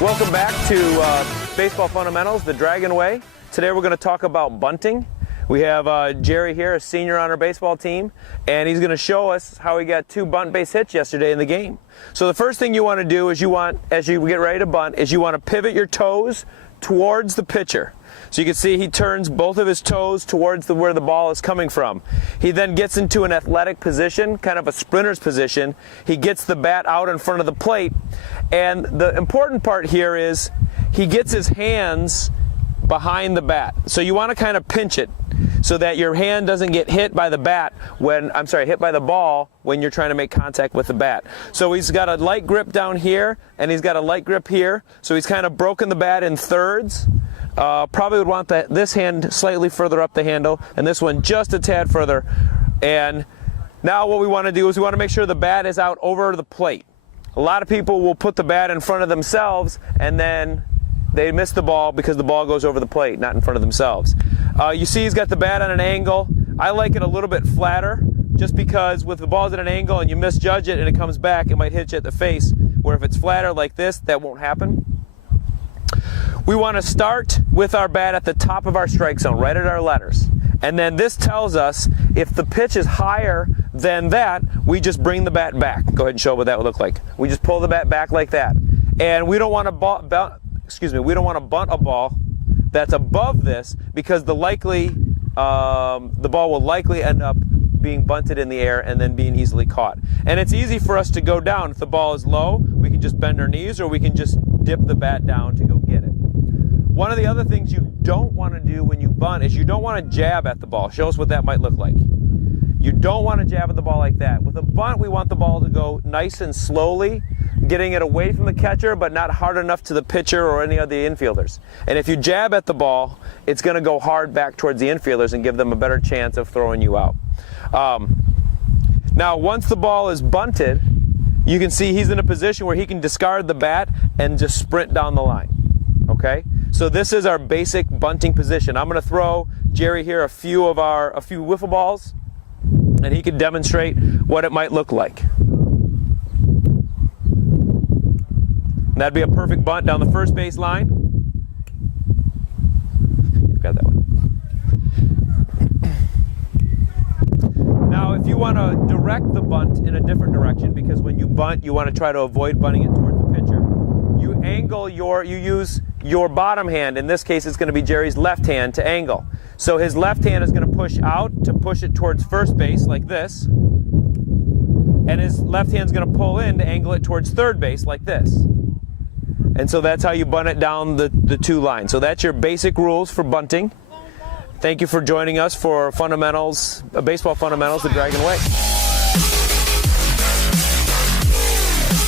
Welcome back to Baseball Fundamentals, the Dragon Way. Today we're going to talk about bunting. We have Jerry here, a senior on our baseball team, and he's going to show us how he got 2 bunt base hits yesterday in the game. So the first thing you want to do is as you get ready to bunt, is you want to pivot your toes towards the pitcher. So you can see he turns both of his toes towards where the ball is coming from. He then gets into an athletic position, kind of a sprinter's position. He gets the bat out in front of the plate. And the important part here is he gets his hands behind the bat. So you want to kind of pinch it so that your hand doesn't get hit by the hit by the ball when you're trying to make contact with the bat. So he's got a light grip down here and he's got a light grip here. So he's kind of broken the bat in thirds. Probably would want this hand slightly further up the handle and this one just a tad further. And now what we want to do is we want to make sure the bat is out over the plate. A lot of people will put the bat in front of themselves and then they miss the ball because the ball goes over the plate, not in front of themselves. You see he's got the bat on an angle. I like it a little bit flatter just because with the ball's at an angle and you misjudge it and it comes back, it might hit you at the face, where if it's flatter like this, that won't happen. We want to start with our bat at the top of our strike zone, right at our letters. And then this tells us if the pitch is higher than that, we just bring the bat back. Go ahead and show what that would look like. We just pull the bat back like that. And we don't want to bunt a ball that's above this because the ball will likely end up being bunted in the air and then being easily caught. And it's easy for us to go down. If the ball is low, we can just bend our knees or we can just dip the bat down to go get it. One of the other things you don't want to do when you bunt is you don't want to jab at the ball. Show us what that might look like. You don't want to jab at the ball like that. With a bunt, we want the ball to go nice and slowly, getting it away from the catcher, but not hard enough to the pitcher or any of the infielders. And if you jab at the ball, it's going to go hard back towards the infielders and give them a better chance of throwing you out. Now, once the ball is bunted, you can see he's in a position where he can discard the bat and just sprint down the line. Okay? So this is our basic bunting position. I'm going to throw Jerry here a few wiffle balls, and he can demonstrate what it might look like. That'd be a perfect bunt down the first base line. You've got that one. Now, if you want to direct the bunt in a different direction, because when you bunt, you want to try to avoid bunting it towards the pitcher. You use your bottom hand. In this case, it's going to be Jerry's left hand to angle. So his left hand is going to push out to push it towards first base like this. And his left hand is going to pull in to angle it towards third base like this. And so that's how you bunt it down the 2 lines. So that's your basic rules for bunting. Thank you for joining us for Baseball Fundamentals, the Dragon Way.